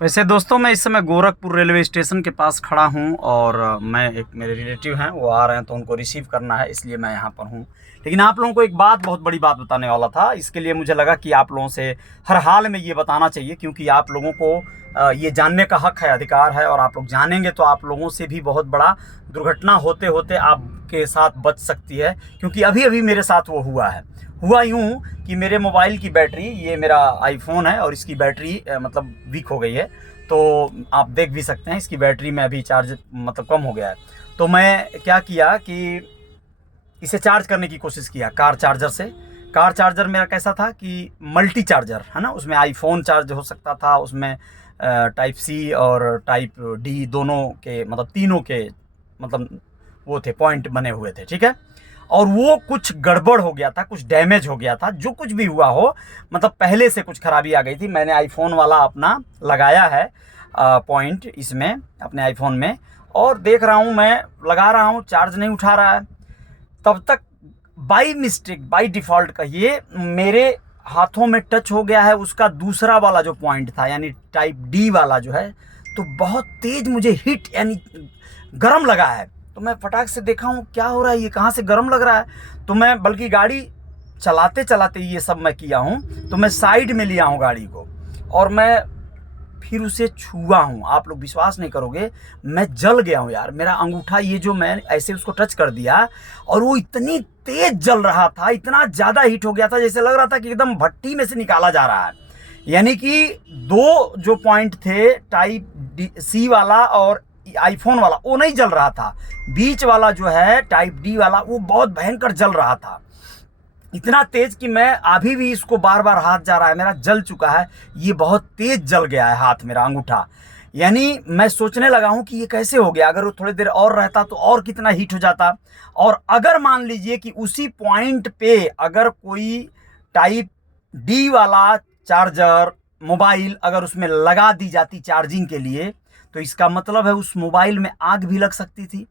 वैसे दोस्तों मैं इस समय गोरखपुर रेलवे स्टेशन के पास खड़ा हूं और मैं एक मेरे रिलेटिव हैं, वो आ रहे हैं तो उनको रिसीव करना है, इसलिए मैं यहां पर हूं। लेकिन आप लोगों को एक बहुत बड़ी बात बताने वाला था। इसके लिए मुझे लगा कि आप लोगों से हर हाल में ये बताना चाहिए, क्योंकि आप लोगों को ये जानने का हक है, अधिकार है, और आप लोग जानेंगे तो आप लोगों से भी बहुत बड़ा दुर्घटना होते होते आपके साथ बच सकती है। क्योंकि अभी अभी मेरे साथ वो हुआ यूं कि मेरे मोबाइल की बैटरी, ये मेरा आईफोन है और इसकी बैटरी मतलब वीक हो गई है। तो आप देख भी सकते हैं इसकी बैटरी में अभी चार्ज मतलब कम हो गया है। तो मैं क्या किया कि इसे चार्ज करने की कोशिश किया कार चार्जर से। कार चार्जर मेरा कैसा था कि मल्टी चार्जर है ना, उसमें आईफोन चार्ज हो सकता था, उसमें टाइप सी और टाइप डी दोनों के मतलब तीनों के मतलब वो थे, पॉइंट बने हुए थे, ठीक है। और वो कुछ गड़बड़ हो गया था, कुछ डैमेज हो गया था, जो कुछ भी हुआ हो, मतलब पहले से कुछ खराबी आ गई थी। मैंने आईफोन वाला अपना लगाया है पॉइंट इसमें अपने आईफोन में, और देख रहा हूँ मैं, लगा रहा हूँ, चार्ज नहीं उठा रहा है। तब तक बाई मिस्टेक, बाई डिफ़ॉल्ट कहिए, मेरे हाथों में टच हो गया है उसका दूसरा वाला जो पॉइंट था, यानी टाइप डी वाला जो है। तो बहुत तेज मुझे हिट यानी गर्म लगा है। तो मैं फटाक से देखा हूँ क्या हो रहा है, ये कहाँ से गर्म लग रहा है। तो मैं बल्कि गाड़ी चलाते चलाते ये सब मैं किया हूँ, तो मैं साइड में लिया हूँ गाड़ी को और मैं फिर उसे छुआ हूँ। आप लोग विश्वास नहीं करोगे, मैं जल गया हूँ यार। मेरा अंगूठा, ये जो मैं ऐसे उसको टच कर दिया, और वो इतनी तेज जल रहा था, इतना ज़्यादा हीट हो गया था, जैसे लग रहा था कि एकदम भट्टी में से निकाला जा रहा है। यानी कि दो जो पॉइंट थे, टाइप सी वाला और आईफोन वाला, वो नहीं जल रहा था। बीच वाला जो है टाइप डी वाला, वो बहुत भयंकर जल रहा था, इतना तेज कि मैं अभी भी इसको बार बार हाथ जा रहा है, मेरा जल चुका है। ये बहुत तेज जल गया है हाथ, मेरा अंगूठा। यानी मैं सोचने लगा हूं कि ये कैसे हो गया, अगर वो थोड़ी देर और रहता तो और कितना हीट हो जाता। और अगर मान लीजिए कि उसी पॉइंट पे अगर कोई टाइप डी वाला चार्जर मोबाइल अगर उसमें लगा दी जाती चार्जिंग के लिए, तो इसका मतलब है उस मोबाइल में आग भी लग सकती थी।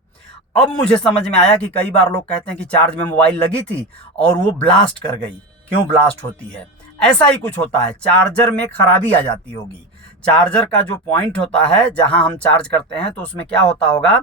अब मुझे समझ में आया कि कई बार लोग कहते हैं कि चार्ज में मोबाइल लगी थी और वो ब्लास्ट कर गई। क्यों ब्लास्ट होती है? ऐसा ही कुछ होता है, चार्जर में खराबी आ जाती होगी। चार्जर का जो पॉइंट होता है जहां हम चार्ज करते हैं, तो उसमें क्या होता होगा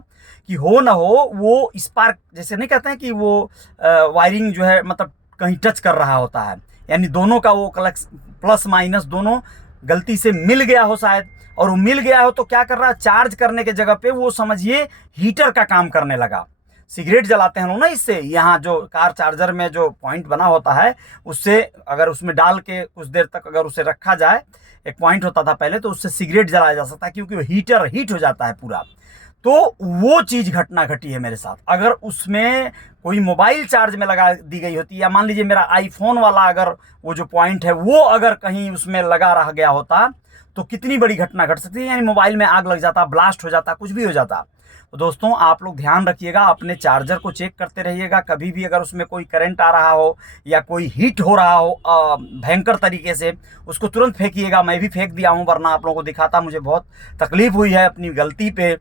कि हो ना हो वो स्पार्क, जैसे नहीं कहते हैं कि वो वायरिंग जो है मतलब कहीं टच कर रहा होता है, यानी दोनों का वो प्लस माइनस दोनों गलती से मिल गया हो शायद। और वो मिल गया हो तो क्या कर रहा है, चार्ज करने के जगह पे वो समझिए हीटर का काम करने लगा। सिगरेट जलाते हैं ना इससे, यहाँ जो कार चार्जर में जो पॉइंट बना होता है, उससे अगर उसमें डाल के कुछ देर तक अगर उसे रखा जाए, एक पॉइंट होता था पहले, तो उससे सिगरेट जलाया जा सकता है, क्योंकि वो हीटर हीट हो जाता है पूरा। तो वो चीज घटना घटी है मेरे साथ। अगर उसमें कोई मोबाइल चार्ज में लगा दी गई होती, या मान लीजिए मेरा आईफोन वाला अगर वो जो पॉइंट है वो अगर कहीं उसमें लगा रह गया होता, तो कितनी बड़ी घटना घट सकती है। यानी मोबाइल में आग लग जाता, ब्लास्ट हो जाता, कुछ भी हो जाता। तो दोस्तों आप लोग ध्यान रखिएगा, अपने चार्जर को चेक करते रहिएगा। कभी भी अगर उसमें कोई करंट आ रहा हो या कोई हीट हो रहा हो भयंकर तरीके से, उसको तुरंत फेंकिएगा। मैं भी फेंक दिया हूँ, वरना आप लोगों को दिखाता। मुझे बहुत तकलीफ हुई है अपनी गलती पे,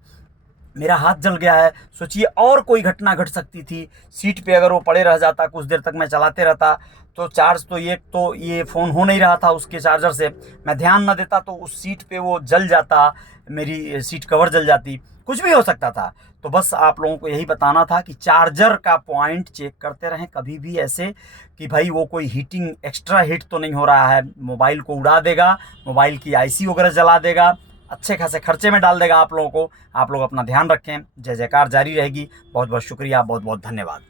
मेरा हाथ जल गया है। सोचिए और कोई घटना घट सकती थी। सीट पे अगर वो पड़े रह जाता, कुछ देर तक मैं चलाते रहता, तो चार्ज तो ये फ़ोन हो नहीं रहा था उसके चार्जर से, मैं ध्यान न देता तो उस सीट पे वो जल जाता, मेरी सीट कवर जल जाती, कुछ भी हो सकता था। तो बस आप लोगों को यही बताना था कि चार्जर का पॉइंट चेक करते रहें कभी भी, ऐसे कि भाई वो कोई हीटिंग एक्स्ट्रा हीट तो नहीं हो रहा है, मोबाइल को उड़ा देगा, मोबाइल की आईसी वगैरह जला देगा, अच्छे खासे खर्चे में डाल देगा आप लोगों को। आप लोग अपना ध्यान रखें। जय जयकार जारी रहेगी। बहुत बहुत शुक्रिया, बहुत बहुत धन्यवाद।